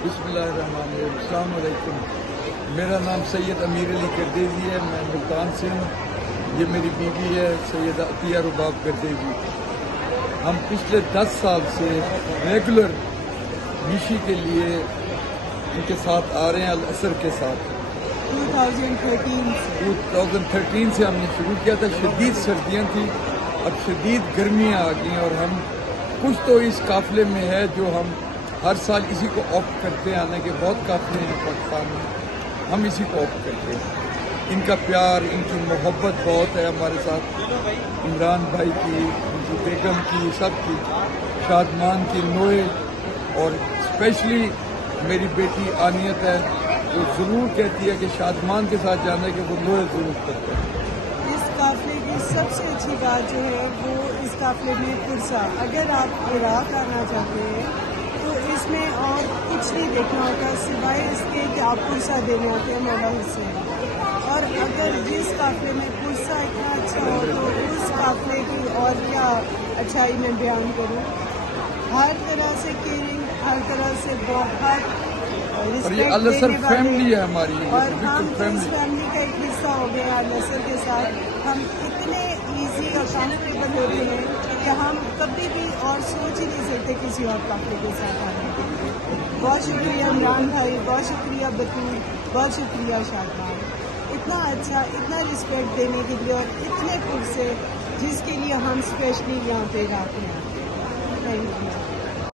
बिस्मिल्लाहिर्रहमानिर्रहीम। अस्सलाम वालेकुम। मेरा नाम सैयद अमीर अली करदेजी है। मैं मुल्तान से हूँ। ये मेरी बीवी है सैयद अतिया रुबाब करदेजी। हम पिछले 10 साल से रेगुलर मीशी के लिए उनके साथ आ रहे हैं, अल असर के साथ। 2013 से हमने शुरू किया था। शदीद सर्दियाँ थी, अब शदीद गर्मियाँ आ गई और हम कुछ तो इस काफिले में है जो हम हर साल इसी को ऑप्ट करते हैं आने के। बहुत काफिले हैं पाकिस्तान में, हम इसी को ऑप्ट करते हैं। इनका प्यार, इनकी मोहब्बत बहुत है हमारे साथ। इमरान भाई की, उनकी बेगम की, सब की, शादमान की, नोए, और स्पेशली मेरी बेटी आनियत है, वो ज़रूर कहती है कि शादमान के साथ जाने के वो नोए ज़रूर करते हैं। इस काफिले की सबसे अच्छी बात जो है वो इस काफिले में पुरसा। अगर आप इराक आना चाहते हैं तो इसमें और कुछ नहीं देखना होता सिवाय इसके कि आप पुरसा देने होते हैं मौला हिस्से। और अगर जिस काफिले में पुरसा इतना अच्छा हो तो उस काफिले की और क्या अच्छाई मैं बयान करूं। हर तरह से केयरिंग, हर तरह से बहुत रिस्पेक्ट देने वाले है हमारी, और हम इस फैमिली का एक हिस्सा हो गए अल असर के साथ। हम इतने इजी और कंफर्टेबल होते हैं कि हम कभी भी और सोच ही नहीं सकते किसी और काफिले के साथ आने के। बहुत शुक्रिया इमरान भाई, बहुत शुक्रिया बतूल, बहुत शुक्रिया शादमान। इतना अच्छा, इतना रिस्पेक्ट देने के लिए और इतने पुरसे जिसके लिए हम स्पेशली यहाँ पे रात में आते हैं। Thank you.